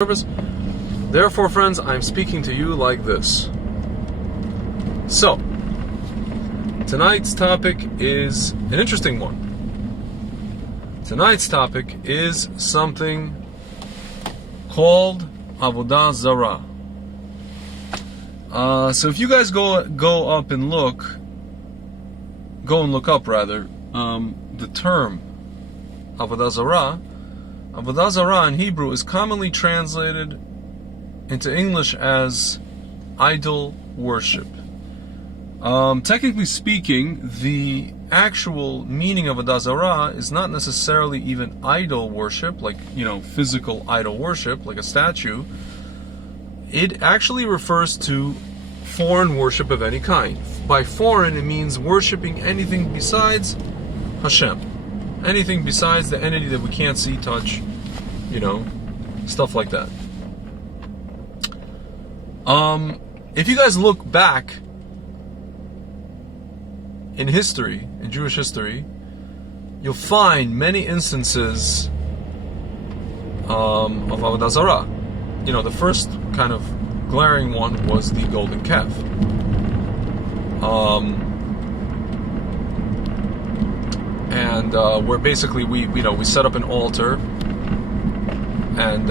service. Therefore, friends, I'm speaking to you like this. So, tonight's topic is an interesting one. Tonight's topic is something called Avodah Zarah. So if you guys go up and look up the term Avodah Zarah. Avodah Zarah in Hebrew is commonly translated into English as idol worship. Technically speaking, the actual meaning of Avodah Zarah is not necessarily even idol worship, like, physical idol worship, like a statue. It actually refers to foreign worship of any kind. By foreign, it means worshiping anything besides Hashem. Anything besides the entity that we can't see, touch, stuff like that. If you guys look back in history, in Jewish history, you'll find many instances of Avodah Zarah. The first kind of glaring one was the golden calf. Where basically we set up an altar and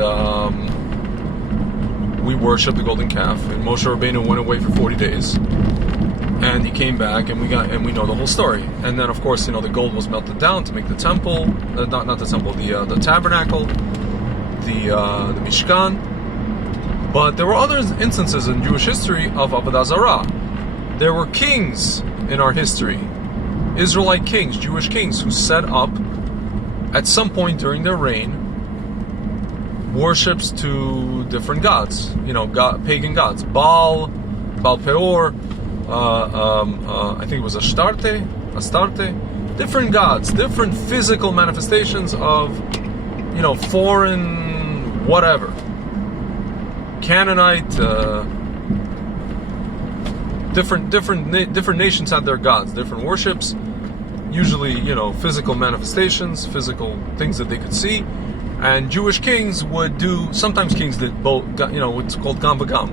we worshiped the golden calf. And Moshe Rabbeinu went away for 40 days, and he came back, and we know the whole story. And then, of course, the gold was melted down to make the temple, not the temple, the tabernacle, the Mishkan. But there were other instances in Jewish history of Avodah Zarah. There were kings in our history. Israelite kings, Jewish kings, who set up, at some point during their reign, worships to different gods, pagan gods. Baal Peor, I think it was Astarte, different gods, different physical manifestations of, foreign whatever. Canaanite, different nations had their gods, different worships. Usually, physical manifestations, physical things that they could see. And Jewish kings would do, sometimes kings did both, what's called gam v'gam.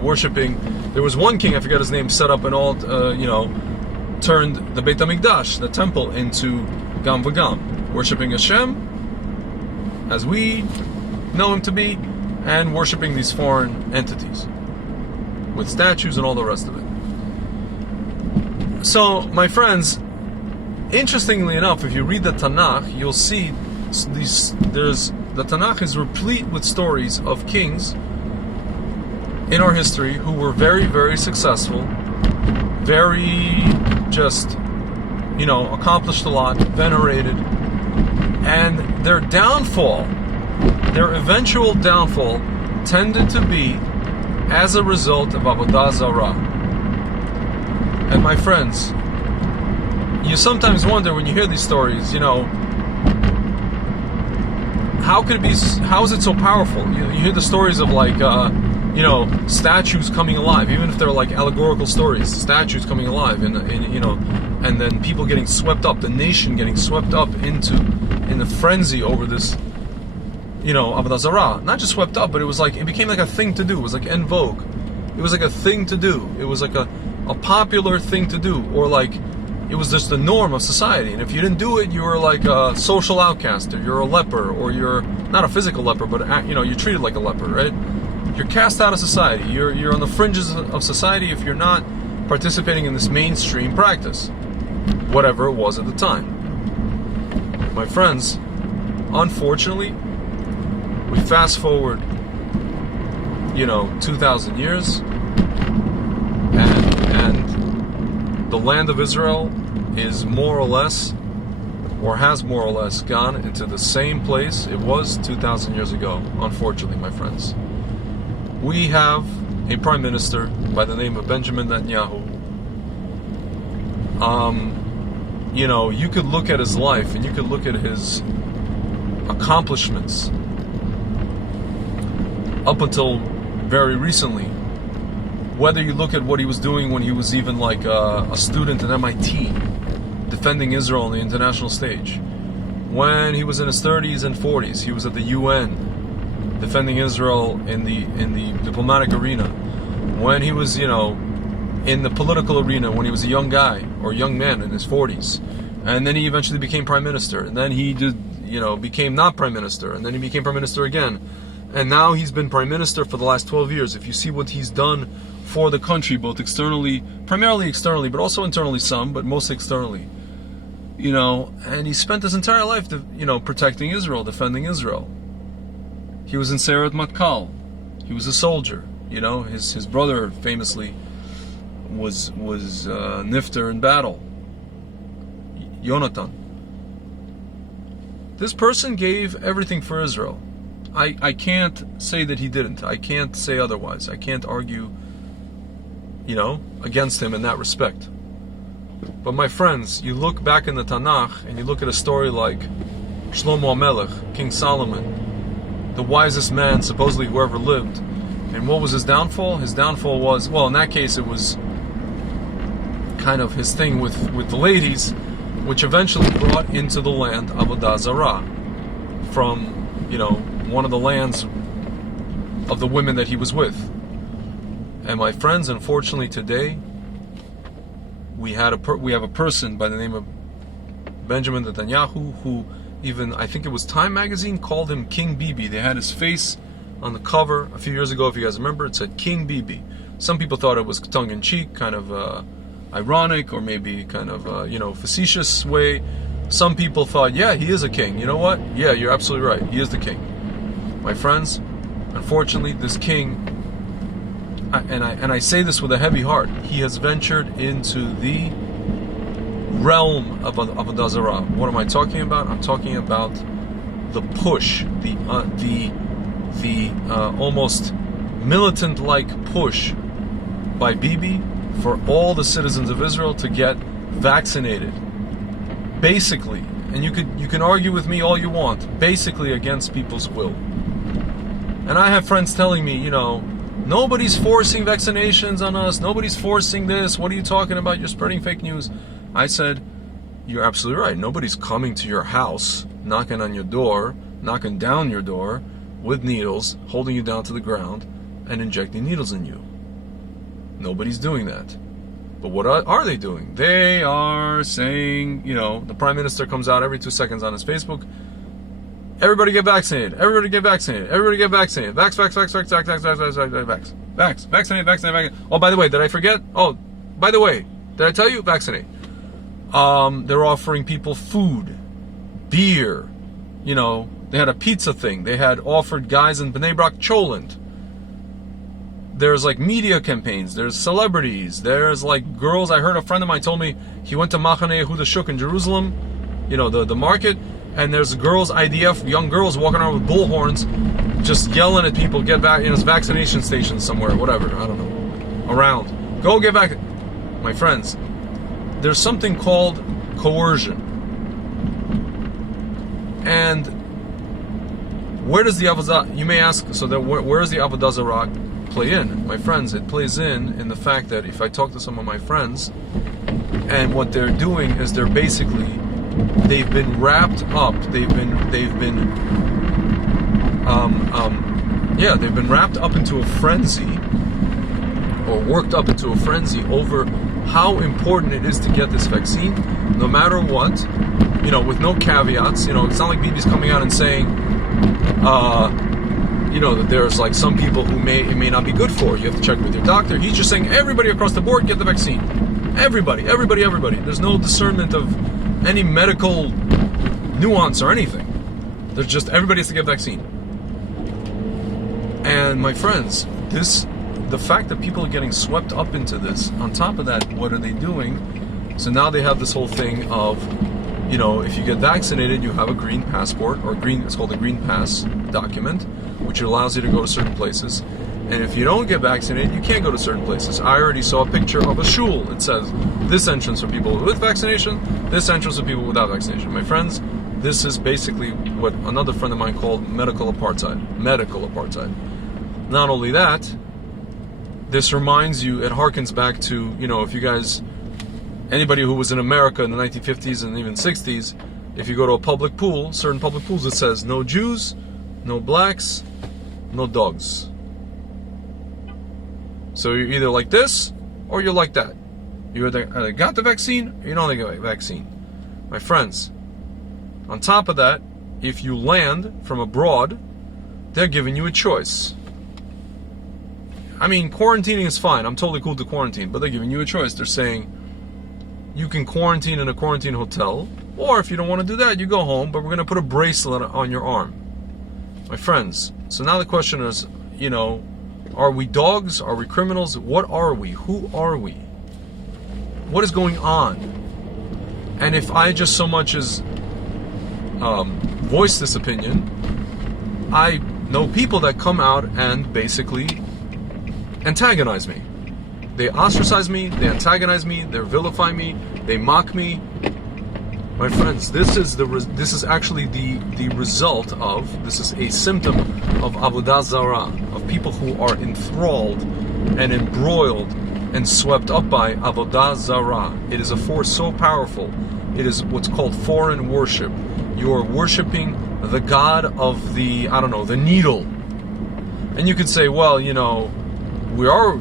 Worshipping. There was one king, I forget his name, set up an altar, turned the Beit HaMikdash, the temple, into gam v'gam. Worshipping Hashem, as we know him to be, and worshipping these foreign entities, with statues and all the rest of it. So, my friends, interestingly enough, if you read the Tanakh, you'll see the Tanakh is replete with stories of kings in our history who were very, very successful, very just, accomplished a lot, venerated, and their eventual downfall tended to be as a result of Avodah Zarah. And my friends, you sometimes wonder when you hear these stories, how is it so powerful? You hear the stories of statues coming alive, even if they're like allegorical stories, statues coming alive, and then people getting swept up, the nation getting swept up in the frenzy over this, Avodah Zarah. Not just swept up, but it became like a thing to do. It was like en vogue. It was like a thing to do. It was like a popular thing to do, or like it was just the norm of society. And if you didn't do it, you were like a social outcast, or you're a leper, or you're not a physical leper, but you're treated like a leper, right? You're cast out of society. You're on the fringes of society if you're not participating in this mainstream practice, whatever it was at the time. My friends, unfortunately, we fast forward, 2,000 years, and the land of Israel is more or less, or has more or less gone into the same place it was 2,000 years ago, unfortunately, my friends. We have a prime minister by the name of Benjamin Netanyahu. You could look at his life, and you could look at his accomplishments up until very recently. Whether you look at what he was doing when he was even like a student at MIT, defending Israel on the international stage. When he was in his 30s and 40s, he was at the UN, defending Israel in the diplomatic arena, when he was, in the political arena, when he was a young guy or young man in his 40s, and then he eventually became prime minister, and then he became not prime minister, and then he became prime minister again, and now he's been prime minister for the last 12 years. If you see what he's done for the country, both externally, primarily externally, but also internally some, but mostly externally, and he spent his entire life, protecting Israel, defending Israel. He was in Seret Matkal. He was a soldier. His brother famously was Nifter in battle. Yonatan. This person gave everything for Israel. I can't say that he didn't. I can't say otherwise. I can't argue, against him in that respect. But my friends, you look back in the Tanakh and you look at a story like Shlomo HaMelech, King Solomon, the wisest man supposedly who ever lived. And what was his downfall? His downfall was, well, in that case it was kind of his thing with the ladies, which eventually brought into the land Avodah Zarah from, one of the lands of the women that he was with. And my friends, unfortunately today, we have a person by the name of Benjamin Netanyahu, who even, I think it was Time magazine, called him King Bibi. They had his face on the cover a few years ago, if you guys remember. It said King Bibi. Some people thought it was tongue-in-cheek, kind of ironic, or maybe kind of facetious way. Some people thought, yeah, he is a king. You know what? Yeah, you're absolutely right. He is the king. My friends, unfortunately, this king, and I say this with a heavy heart, he has ventured into the realm of Avodah Zarah. What am I talking about? I'm talking about the push, the almost militant-like push by Bibi for all the citizens of Israel to get vaccinated. Basically, and you can argue with me all you want, basically against people's will. And I have friends telling me, nobody's forcing vaccinations on us, nobody's forcing this, what are you talking about, you're spreading fake news. I said, you're absolutely right, nobody's coming to your house, knocking on your door, knocking down your door with needles, holding you down to the ground, and injecting needles in you. Nobody's doing that. But what are they doing? They are saying, the Prime Minister comes out every 2 seconds on his Facebook, everybody get vaccinated, everybody get vaccinated, everybody get vaccinated, vax, vaccinate. Oh, by the way, did I forget? Oh, by the way, did I tell you? Vaccinate. They're offering people food, beer, they had a pizza thing, they had offered guys in Bnei Brak cholent. There's like media campaigns, there's celebrities, there's like girls. I heard a friend of mine told me he went to Machane Yehuda Shuk in Jerusalem, the market, and there's girls, IDF, young girls walking around with bullhorns, just yelling at people, get back, vaccination stations somewhere, whatever, I don't know, around. Go get back. My friends, there's something called coercion. And where does the Avodah, you may ask, so then where does the Avodah Zarah play in? My friends, it plays in the fact that if I talk to some of my friends, and what they're doing is they've been wrapped up, they've been wrapped up into a frenzy, or worked up into a frenzy over how important it is to get this vaccine, no matter what, with no caveats. It's not like Bibi's coming out and saying, that there's like some people who it may not be good for. You have to check with your doctor. He's just saying everybody across the board get the vaccine. Everybody. There's no discernment of any medical nuance or anything. There's just everybody has to get vaccine. And my friends, the fact that people are getting swept up into this, on top of that, what are they doing? So now they have this whole thing of, if you get vaccinated, you have a green passport, or it's called a green pass document, which allows you to go to certain places. And if you don't get vaccinated, you can't go to certain places. I already saw a picture of a shul. It says, this entrance for people with vaccination, this entrance for people without vaccination. My friends, this is basically what another friend of mine called medical apartheid. Medical apartheid. Not only that, this reminds you, it harkens back to, if you guys, anybody who was in America in the 1950s and even 60s, if you go to a public pool, certain public pools, it says no Jews, no blacks, no dogs. So you're either like this or you're like that. You either got the vaccine or you don't get the vaccine. My friends, on top of that, if you land from abroad, they're giving you a choice. I mean, quarantining is fine. I'm totally cool to quarantine, but they're giving you a choice. They're saying you can quarantine in a quarantine hotel, or if you don't want to do that, you go home, but we're going to put a bracelet on your arm. My friends, so now the question is, are we dogs? Are we criminals? What are we? Who are we? What is going on? And if I just so much as voice this opinion, I know people that come out and basically antagonize me. They ostracize me, they antagonize me, they vilify me, they mock me. My friends, this is actually the result of, this is a symptom of Avodah Zarah, of people who are enthralled and embroiled and swept up by Avodah Zarah. It is a force so powerful. It is what's called foreign worship. You are worshiping the god of the needle. And you could say, well, we are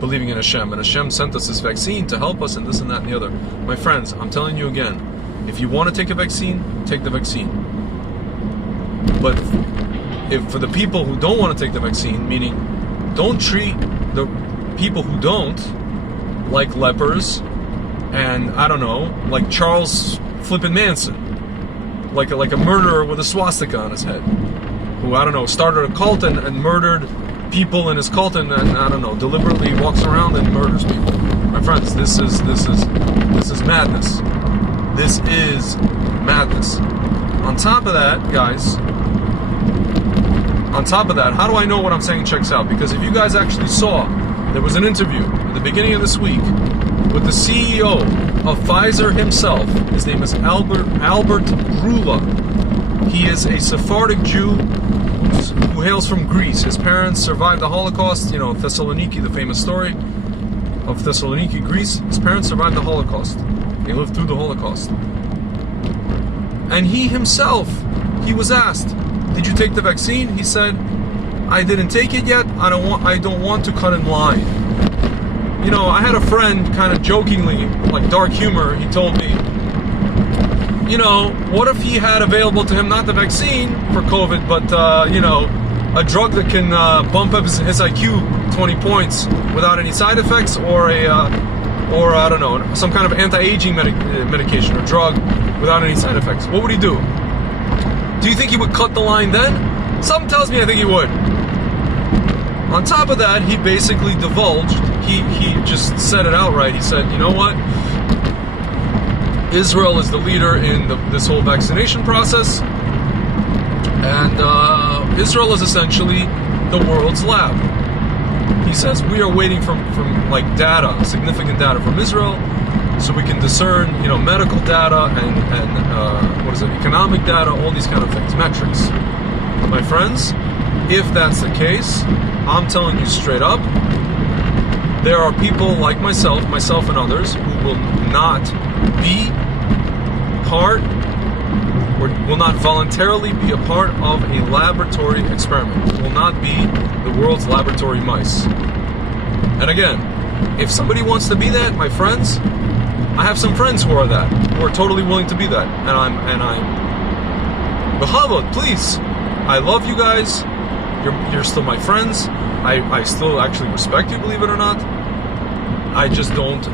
believing in Hashem, and Hashem sent us this vaccine to help us and this and that and the other. My friends, I'm telling you again, if you want to take a vaccine, take the vaccine. But if for the people who don't want to take the vaccine, meaning don't treat the people who don't like lepers and, like Charles flippin' Manson, like a murderer with a swastika on his head, who, started a cult and murdered people in his cult and deliberately walks around and murders people. My friends, this is madness. This is madness. On top of that, guys, how do I know what I'm saying checks out? Because if you guys actually saw, there was an interview at the beginning of this week with the CEO of Pfizer himself. His name is Albert Grula. He is a Sephardic Jew who hails from Greece. His parents survived the Holocaust. Thessaloniki, the famous story of Thessaloniki, Greece. His parents survived the Holocaust. They lived through the Holocaust. And he himself, he was asked, did you take the vaccine? He said, I didn't take it yet. I don't want to cut in line. I had a friend kind of jokingly, like dark humor, he told me, what if he had available to him not the vaccine for COVID, but, a drug that can bump up his IQ 20 points without any side effects, or some kind of anti-aging medication or drug without any side effects. What would he do? Do you think he would cut the line then? Something tells me I think he would. On top of that, he basically divulged, he just said it outright. He said, you know what? Israel is the leader in this whole vaccination process, and Israel is essentially the world's lab. He says we are waiting from data, significant data from Israel, so we can discern, medical data and economic data, all these kind of things, metrics. My friends, if that's the case, I'm telling you straight up, there are people like myself and others who will not be part, or will not voluntarily be a part of a laboratory experiment. Will not be the world's laboratory mice. And again, if somebody wants to be that, my friends, I have some friends who are that, who are totally willing to be that, and I'm Bahamut, please. I love you guys. You're still my friends. I still actually respect you, believe it or not. I just don't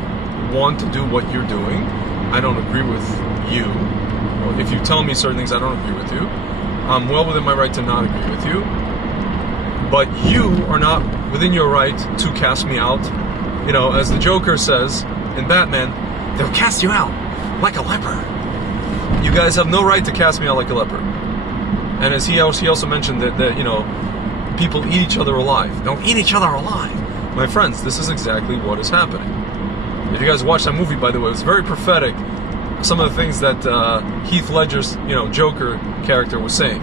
want to do what you're doing. I don't agree with you. If you tell me certain things, I don't agree with you. I'm well within my right to not agree with you. But you are not within your right to cast me out. As the Joker says in Batman, they'll cast you out like a leper. You guys have no right to cast me out like a leper. And as he also mentioned that people eat each other alive. Don't eat each other alive. My friends, this is exactly what is happening. If you guys watched that movie, by the way, it was very prophetic. Some of the things that Heath Ledger's, Joker character was saying.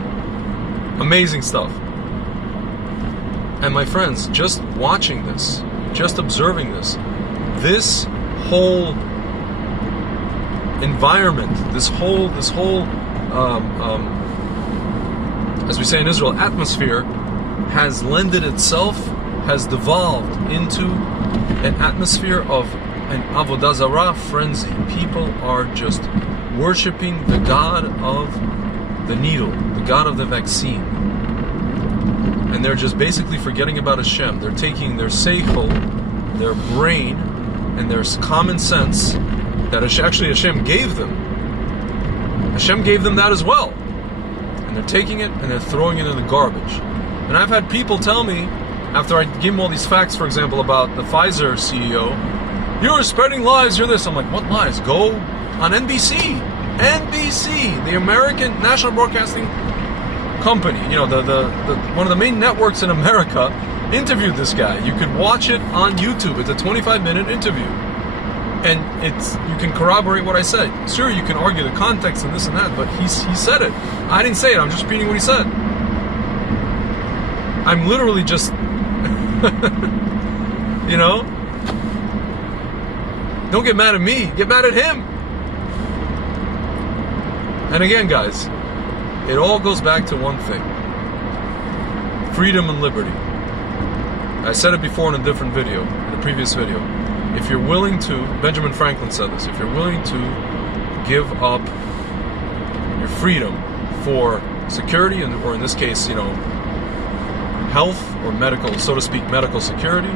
Amazing stuff. And my friends, just watching this, just observing this whole environment, this whole, as we say in Israel, atmosphere, has lended itself, has devolved into an atmosphere of an Avodah Zarah frenzy. People are just worshiping the god of the needle, the god of the vaccine. And they're just basically forgetting about Hashem. They're taking their seichel, their brain, and their common sense that actually Hashem gave them. Hashem gave them that as well. And they're taking it and they're throwing it in the garbage. And I've had people tell me, after I give them all these facts, for example, about the Pfizer CEO, you're spreading lies, you're this. I'm like, what lies? Go on NBC. NBC, the American National Broadcasting Company, you know, the one of the main networks in America, interviewed this guy. You could watch it on YouTube. It's a 25-minute interview. And you can corroborate what I said. Sure, you can argue the context and this and that, but he said it. I didn't say it, I'm just repeating what he said. I'm literally just, you know, don't get mad at me, get mad at him. And again, guys, it all goes back to one thing: freedom and liberty. I said it before in a different video, in a previous video. If you're willing to, Benjamin Franklin said this, if you're willing to give up your freedom for security, or in this case, you know, health or medical, so to speak, medical security,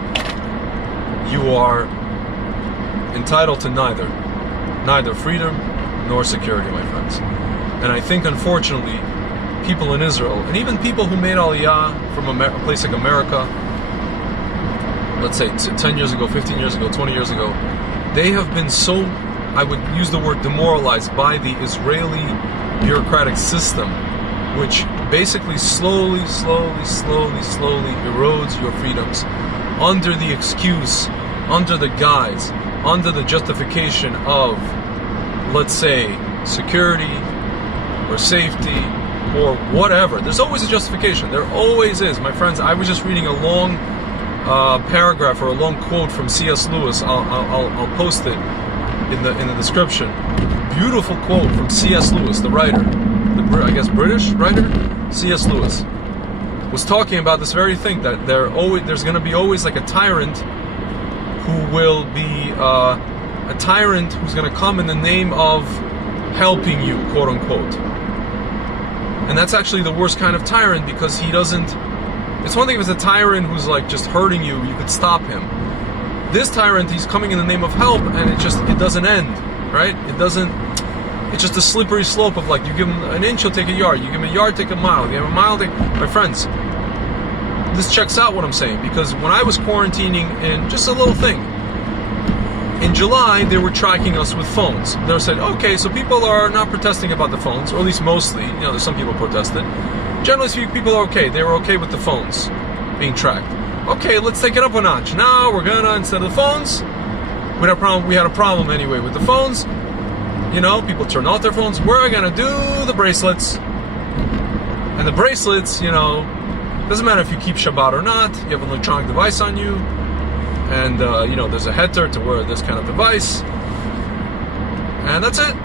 you are entitled to neither freedom nor security, my friends. And I think, unfortunately, people in Israel, and even people who made Aliyah from a place like America, let's say 10 years ago, 15 years ago, 20 years ago, they have been so, I would use the word demoralized by the Israeli bureaucratic system, which basically slowly erodes your freedoms under the excuse, under the guise, under the justification of, let's say, security or safety or whatever. There's always a justification. There always is. My friends, I was just reading a long paragraph or a long quote from C.S. Lewis. I'll post it in the description. Beautiful quote from C.S. Lewis, the writer, I guess British writer. C.S. Lewis was talking about this very thing, that there's going to be always like a tyrant who will be a tyrant who's going to come in the name of helping you, quote unquote. And that's actually the worst kind of tyrant, because he doesn't. It's one thing if it's a tyrant who's like just hurting you, you could stop him. This tyrant, he's coming in the name of help, and it doesn't end, right? It doesn't. It's just a slippery slope of like, you give him an inch, he'll take a yard. You give him a yard, take a mile. You give him a mile, take. My friends, this checks out what I'm saying, because when I was quarantining, in just a little thing, in July, they were tracking us with phones. They were saying, okay, so people are not protesting about the phones, or at least mostly. You know, there's some people protested. Generally speaking, people are okay. They were okay with the phones being tracked. Okay, let's take it up a notch. Now we're gonna, instead of the phones, we had a problem anyway with the phones. You know, people turn off their phones. We're gonna do the bracelets. And the bracelets, you know, doesn't matter if you keep Shabbat or not. You have an electronic device on you. And, you know, there's a heter to wear this kind of device. And that's it.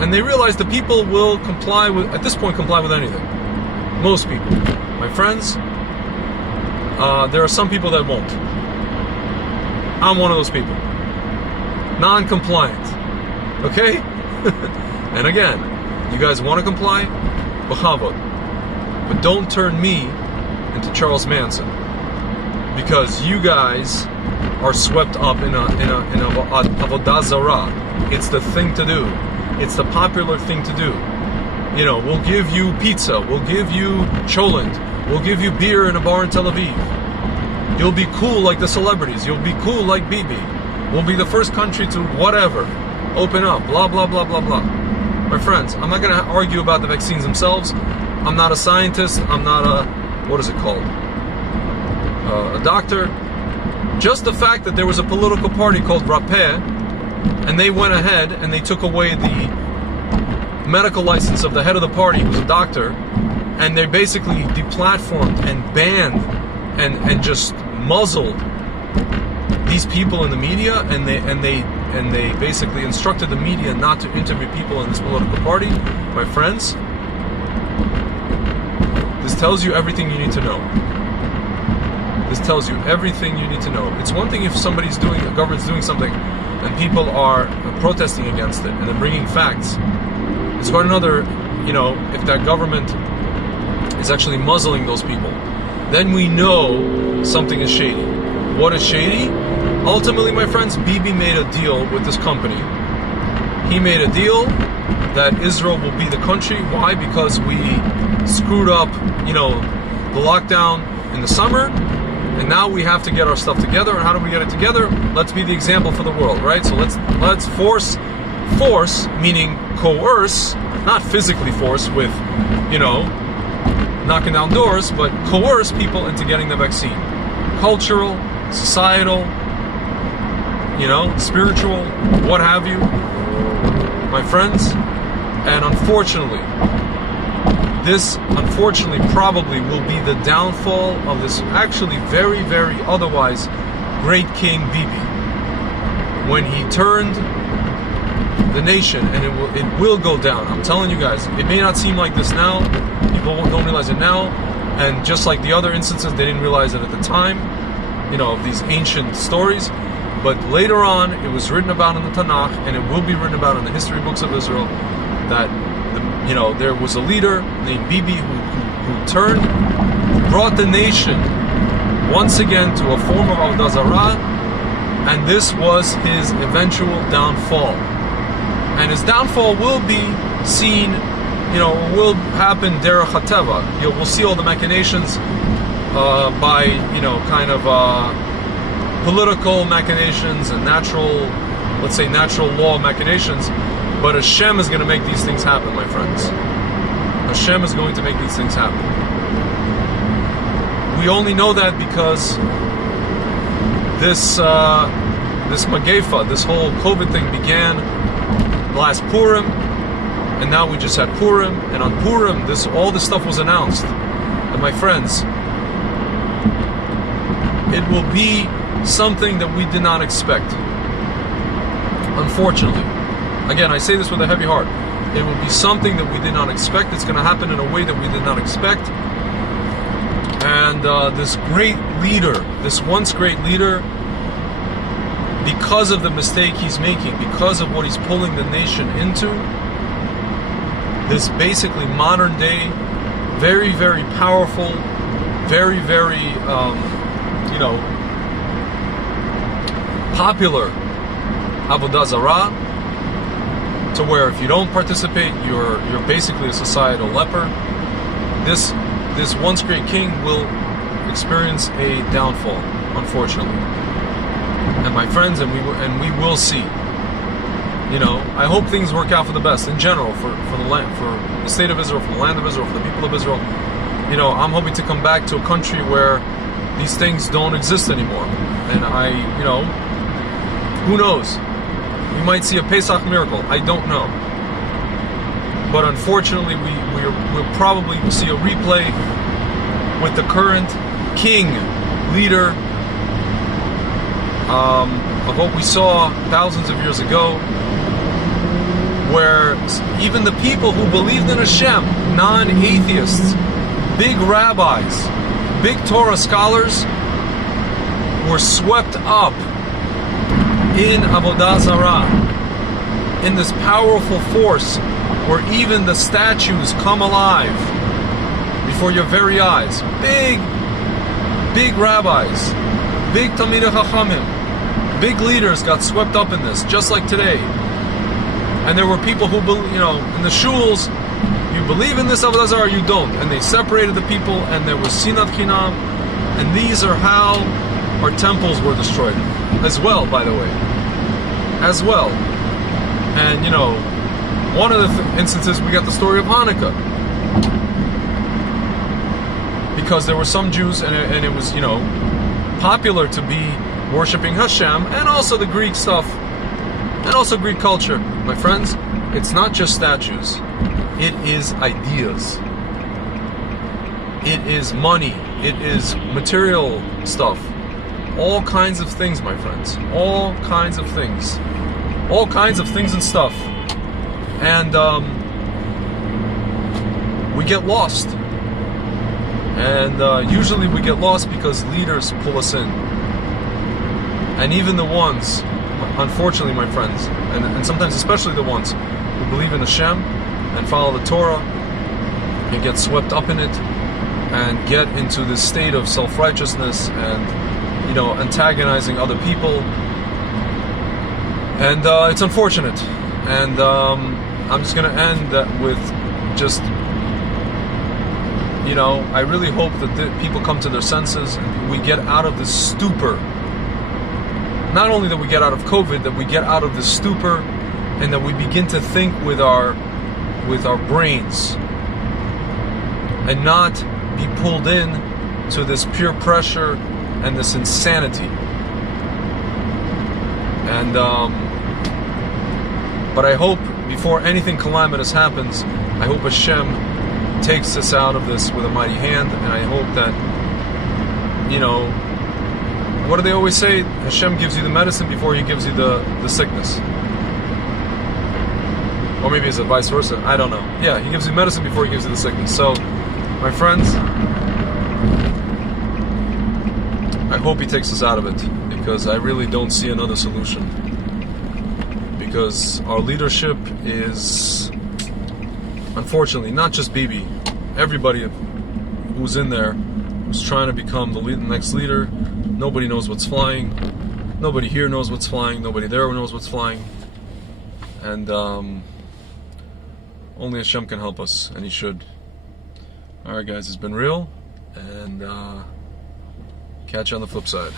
And they realize that people will at this point, comply with anything. Most people. My friends, there are some people that won't. I'm one of those people. Non-compliant. Okay? And again, you guys want to comply? B'chavod. But don't turn me into Charles Manson. Because you guys are swept up in a Avodah Zarah. It's the thing to do. It's the popular thing to do. You know, we'll give you pizza. We'll give you cholent. We'll give you beer in a bar in Tel Aviv. You'll be cool like the celebrities. You'll be cool like Bibi. We'll be the first country to whatever. Open up. Blah, blah, blah, blah, blah. My friends, I'm not going to argue about the vaccines themselves. I'm not a scientist. I'm not a, what is it called? A doctor. Just the fact that there was a political party called Rapeh, and they went ahead and they took away the medical license of the head of the party, who's a doctor, and they basically deplatformed and banned and just muzzled these people in the media, and they basically instructed the media not to interview people in this political party. My friends, this tells you everything you need to know. tells you everything you need to know. It's one thing if the government's doing something, and people are protesting against it, and then bringing facts. It's quite another, if that government is actually muzzling those people. Then we know something is shady. What is shady? Ultimately, my friends, Bibi made a deal with this company. He made a deal that Israel will be the country. Why? Because we screwed up, the lockdown in the summer, and now we have to get our stuff together. And how do we get it together? Let's be the example for the world, right? So let's force, meaning coerce, not physically force with, knocking down doors, but coerce people into getting the vaccine. Cultural, societal, spiritual, what have you, my friends. And unfortunately, this probably will be the downfall of this actually very, very otherwise great king Bibi. When he turned the nation, and it will go down. I'm telling you guys, it may not seem like this now. People don't realize it now. And just like the other instances, they didn't realize it at the time, of these ancient stories. But later on, it was written about in the Tanakh, and it will be written about in the history books of Israel, that there was a leader named Bibi who brought the nation once again to a form of Avodah Zarah, and this was his eventual downfall. And his downfall will be seen, will happen derech hateva. We'll see all the machinations by, political machinations and natural law machinations. But Hashem is going to make these things happen, my friends. Hashem is going to make these things happen. We only know that because this Magefa, this whole COVID thing began last Purim, and now we just had Purim, and on Purim, all this stuff was announced. And my friends, it will be something that we did not expect. Unfortunately. Again, I say this with a heavy heart. It will be something that we did not expect. It's going to happen in a way that we did not expect. And this great leader, this once great leader, because of the mistake he's making, because of what he's pulling the nation into, this basically modern day, very, very powerful, very, very, popular Avodah Zarah, to where if you don't participate, you're basically a societal leper. This once great king will experience a downfall, unfortunately. And my friends, and we will see. I hope things work out for the best in general for the land, for the state of Israel, for the land of Israel, for the people of Israel. I'm hoping to come back to a country where these things don't exist anymore. And who knows? We might see a Pesach miracle. I don't know. But unfortunately, we'll probably see a replay with the current king, leader, of what we saw thousands of years ago, where even the people who believed in Hashem, non-atheists, big rabbis, big Torah scholars, were swept up in Avodah Zarah, in this powerful force where even the statues come alive before your very eyes. Big rabbis, big Talmidei Chachamim, big leaders got swept up in this, just like today. And there were people who, in the shuls, you believe in this Avodah Zarah or you don't. And they separated the people, and there was Sinat Chinam. And these are how our temples were destroyed. As well, by the way. As well. And, one of the instances, we got the story of Hanukkah. Because there were some Jews, and it was, popular to be worshiping Hashem, and also the Greek stuff, and also Greek culture. My friends, it's not just statues. It is ideas. It is money. It is material stuff. All kinds of things, my friends. All kinds of things. All kinds of things and stuff. And we get lost. And usually we get lost because leaders pull us in. And even the ones, unfortunately, my friends, and sometimes especially the ones who believe in Hashem and follow the Torah and get swept up in it and get into this state of self-righteousness and, you know, antagonizing other people. And it's unfortunate. And I'm just going to end that with just, you know, I really hope that people come to their senses and we get out of this stupor. Not only that we get out of COVID, that we get out of this stupor and that we begin to think with our brains and not be pulled in to this peer pressure and this insanity. And but I hope before anything calamitous happens, I hope Hashem takes us out of this with a mighty hand, and I hope that, you know, what do they always say? Hashem gives you the medicine before He gives you the sickness. Or maybe it's vice versa. I don't know. Yeah, He gives you medicine before He gives you the sickness. So, my friends, I hope He takes us out of it, because I really don't see another solution. Because our leadership is, unfortunately, not just Bibi. Everybody who's in there, who's trying to become the next leader, nobody knows what's flying. Nobody here knows what's flying. Nobody there knows what's flying. And only Hashem can help us, and He should. Alright guys, it's been real, and catch you on the flip side.